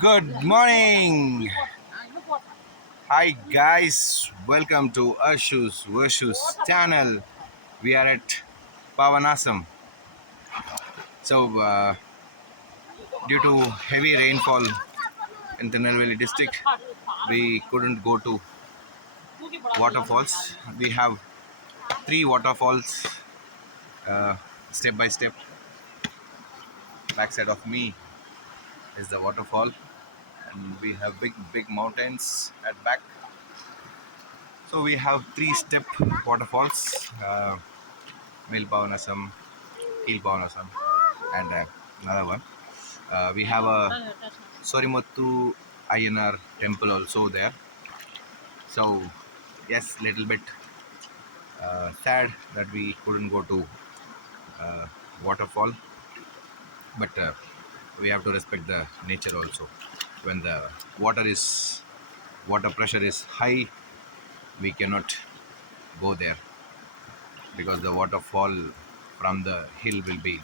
Good morning. Hi guys, welcome to Ashu's Vashu's channel. We are at Pavanasam. So, due to heavy rainfall in Thirunalveli district, we couldn't go to waterfalls. We have three waterfalls uh, step by step. Backside of me is the waterfall, and we have big mountains at back. So we have three step waterfalls. Mil Pavanasam, Heel Pavanasam, and another one. We have a Sorimottu Ayyanar temple also there. So, yes, little bit sad that we couldn't go to uh, waterfall, but we have to respect the nature also. When the water pressure is high, we cannot go there because the waterfall from the hill will be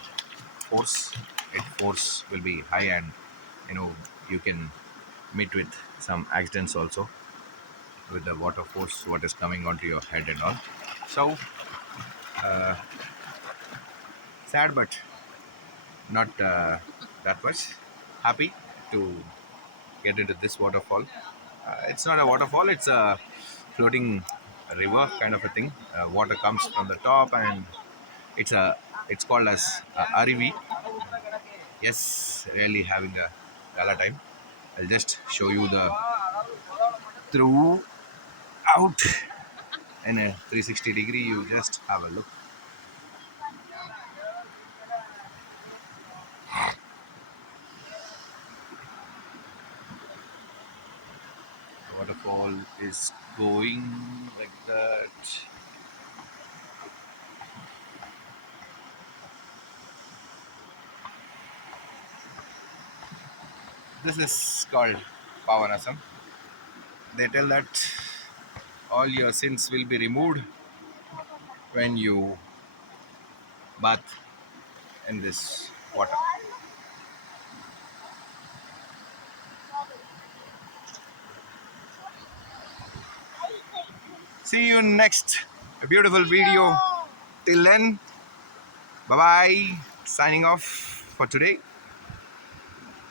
force. Force will be high, and you know you can meet with some accidents also with the water force what is coming onto your head and all. So sad, but not that much happy to get into this waterfall. It's not a waterfall, it's a floating river kind of a thing. Water comes from the top, and it's a it's called as Arivi. Yes, really having a gala time. I'll just show you the throughout in a 360-degree. You just have a look. The waterfall is going like that. This is called Pavanasam. They tell that all your sins will be removed when you bath in this water. See you next beautiful video. Till then, bye bye. Signing off for today.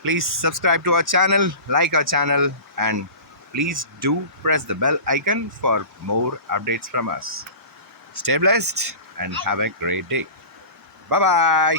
Please subscribe to our channel, like our channel, and please do press the bell icon for more updates from us. Stay blessed and have a great day. Bye bye.